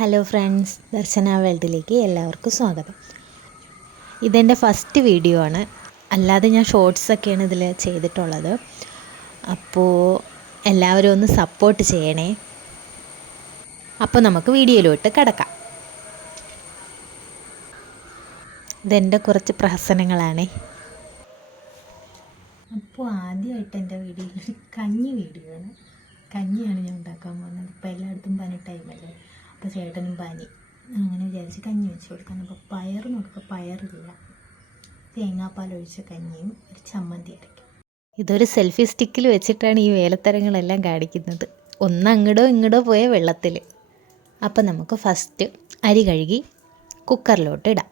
Hello friends, ദർശന വേൾഡിലേക്ക് എല്ലാവർക്കും സ്വാഗതം. ഇതെൻ്റെ ഫസ്റ്റ് വീഡിയോ ആണ്. അല്ലാതെ ഞാൻ ഷോർട്സൊക്കെയാണ് ഇതിൽ ചെയ്തിട്ടുള്ളത്. അപ്പോൾ എല്ലാവരും ഒന്ന് സപ്പോർട്ട് ചെയ്യണേ. അപ്പോൾ നമുക്ക് വീഡിയോയിലോട്ട് കിടക്കാം. ഇതെൻ്റെ കുറച്ച് പ്രഹസനങ്ങളാണേ. അപ്പോൾ ആദ്യമായിട്ട് എൻ്റെ വീഡിയോയിൽ വീഡിയോ ആണ്. കഞ്ഞിയാണ് ഞാൻ ഉണ്ടാക്കാൻ പോകുന്നത്. ഇപ്പോൾ എല്ലായിടത്തും പനി ടൈമല്ലേ, അപ്പോൾ ചേട്ടനും പനി, അങ്ങനെ വിചാരിച്ച് കഞ്ഞി വെച്ച് കൊടുക്കാൻ. അപ്പോൾ പയർ നോക്കിയപ്പോൾ പയറില്ല. തേങ്ങാപ്പാൽ ഒഴിച്ച കഞ്ഞിയും ഒരു ചമ്മന്തി അരയ്ക്കും. ഇതൊരു സെൽഫി സ്റ്റിക്കിൽ വെച്ചിട്ടാണ് ഈ വേലത്തരങ്ങളെല്ലാം കാണിക്കുന്നത്. ഒന്ന് അങ്ങടോ ഇങ്ങടോ പോയ വെള്ളത്തിൽ. അപ്പോൾ നമുക്ക് ഫസ്റ്റ് അരി കഴുകി കുക്കറിലോട്ട് ഇടാം.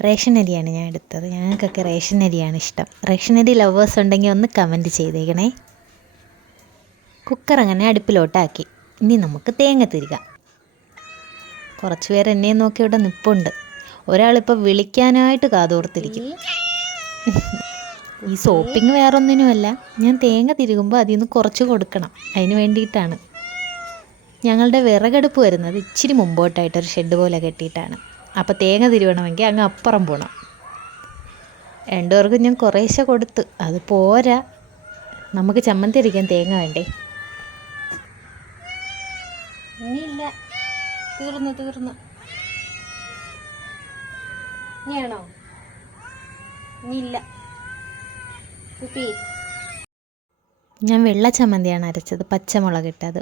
റേഷൻ അരിയാണ് ഞാൻ എടുത്തത്. ഞങ്ങൾക്കൊക്കെ റേഷൻ അരിയാണ് ഇഷ്ടം. റേഷൻ അരി ലവേഴ്സ് ഉണ്ടെങ്കിൽ ഒന്ന് കമൻറ്റ് ചെയ്തേക്കണേ. കുക്കർ അങ്ങനെ അടുപ്പിലോട്ടാക്കി. ഇനി നമുക്ക് തേങ്ങ തിരുകാം. കുറച്ച് പേര് എന്നെ നോക്കി ഇവിടെ നിൽപ്പുണ്ട്. ഒരാളിപ്പോൾ വിളിക്കാനായിട്ട് കാതോർത്തിരിക്കും. ഈ സോപ്പിങ് വേറൊന്നിനുമല്ല, ഞാൻ തേങ്ങ തിരുകുമ്പോൾ അതിൽ നിന്ന് കുറച്ച് കൊടുക്കണം, അതിന് വേണ്ടിയിട്ടാണ്. ഞങ്ങളുടെ വിറകടുപ്പ് വരുന്നത് ഇച്ചിരി മുമ്പോട്ടായിട്ടൊരു ഷെഡ് പോലെ കെട്ടിയിട്ടാണ്. അപ്പോൾ തേങ്ങ തിരുവണമെങ്കിൽ അങ്ങ് അപ്പുറം പോകണം. രണ്ടുപേർക്കും ഞാൻ കുറേശ്ശെ കൊടുത്ത്. അത് പോരാ, നമുക്ക് ചമ്മന്തി അരിക്കാൻ തേങ്ങ വേണ്ടേ. ഇനിയില്ല, തീർന്നു. ഇനിയാണോ? ഇനിയില്ല. ഞാൻ വെള്ള ചമ്മന്തിയാണ് അരച്ചത്, പച്ചമുളക് ഇട്ടത്.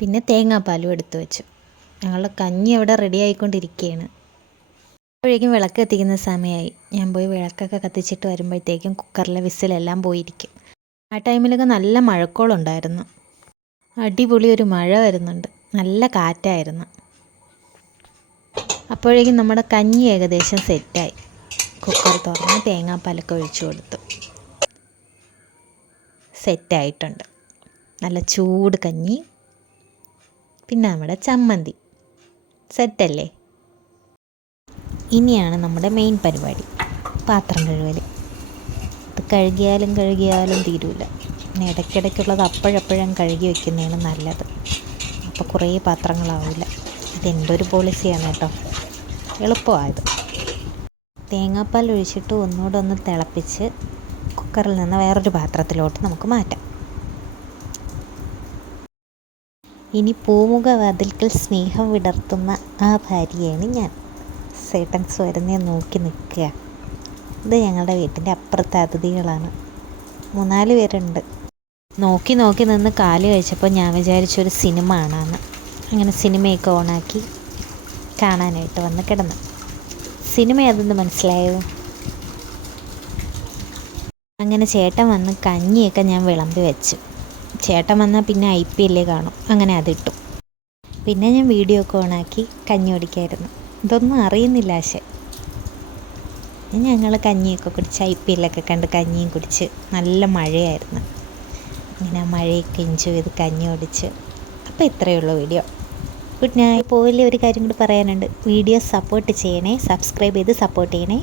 പിന്നെ തേങ്ങാപ്പാലും എടുത്തു വെച്ചു. ഞങ്ങളുടെ കഞ്ഞി അവിടെ റെഡി ആയിക്കൊണ്ടിരിക്കുകയാണ്. അപ്പോഴേക്കും വിളക്ക് കത്തിക്കുന്ന സമയമായി. ഞാൻ പോയി വിളക്കൊക്കെ കത്തിച്ചിട്ട് വരുമ്പോഴത്തേക്കും കുക്കറിലെ വിസിലെല്ലാം പോയിരിക്കും. ആ ടൈമിലൊക്കെ നല്ല മഴക്കോളുണ്ടായിരുന്നു. അടിപൊളി ഒരു മഴ വരുന്നുണ്ട്, നല്ല കാറ്റായിരുന്നു. അപ്പോഴേക്കും നമ്മുടെ കഞ്ഞി ഏകദേശം സെറ്റായി. കുക്കർ തുറന്ന് തേങ്ങാപ്പാലൊക്കെ ഒഴിച്ചു കൊടുത്തു. സെറ്റായിട്ടുണ്ട്. നല്ല ചൂട് കഞ്ഞി, പിന്നെ നമ്മുടെ ചമ്മന്തി. സെറ്റല്ലേ? ഇനിയാണ് നമ്മുടെ മെയിൻ പരിപാടി, പാത്രം കഴുകൽ. ഇത് കഴുകിയാലും തീരൂല. പിന്നെ ഇടയ്ക്കിടയ്ക്കുള്ളത് അപ്പോഴപ്പോഴും കഴുകി വയ്ക്കുന്നതാണ് നല്ലത്. അപ്പോൾ കുറേ പാത്രങ്ങളാവില്ല. ഇതെൻ്റെ ഒരു പോളിസിയാണ് കേട്ടോ, എളുപ്പമായത്. തേങ്ങാപ്പാൽ ഒഴിച്ചിട്ട് ഒന്നുകൂടെ ഒന്ന് തിളപ്പിച്ച് കുക്കറിൽ നിന്ന് വേറൊരു പാത്രത്തിലോട്ട് നമുക്ക് മാറ്റാം. ഇനി പൂമുഖ വാതിൽക്കൽ സ്നേഹം വിടർത്തുന്ന ആ ഭാര്യയാണ് ഞാൻ. സേട്ടൻസ് വരുന്നേ നോക്കി നിൽക്കുക. ഇത് ഞങ്ങളുടെ വീട്ടിൻ്റെ അപ്പുറത്തെ അതിഥികളാണ്. 3-4 പേരുണ്ട്. നോക്കി നിന്ന് കാല് കഴിച്ചപ്പോൾ ഞാൻ വിചാരിച്ചൊരു സിനിമ കാണാമെന്ന്. അങ്ങനെ സിനിമയൊക്കെ ഓണാക്കി കാണാനായിട്ട് വന്ന് കിടന്നു. സിനിമ അതെന്ന് മനസ്സിലായോ? അങ്ങനെ ചേട്ടൻ വന്ന് കഞ്ഞിയൊക്കെ ഞാൻ വിളമ്പി വെച്ചു. ചേട്ടൻ വന്നാൽ പിന്നെ IPL കാണും, അങ്ങനെ അതിട്ടു. പിന്നെ ഞാൻ വീഡിയോ ഒക്കെ ഓണാക്കി കഞ്ഞി കുടിക്കായിരുന്നു. ഇതൊന്നും അറിയുന്നില്ല. പക്ഷേ ഞങ്ങൾ കഞ്ഞിയൊക്കെ കുടിച്ച് IPL കണ്ട് കഞ്ഞിയും കുടിച്ച് നല്ല മഴയായിരുന്നു. ഇങ്ങനെ മഴയൊക്കെ എൻജോയ് ചെയ്ത് കഞ്ഞി കുടിച്ച്. അപ്പോൾ ഇത്രയേ ഉള്ളൂ വീഡിയോ. Good night. പോയില്ലേ, ഒരു കാര്യം കൂടി പറയാനുണ്ട്. വീഡിയോ സപ്പോർട്ട് ചെയ്യണേ, സബ്സ്ക്രൈബ് ചെയ്ത് സപ്പോർട്ട് ചെയ്യണേ.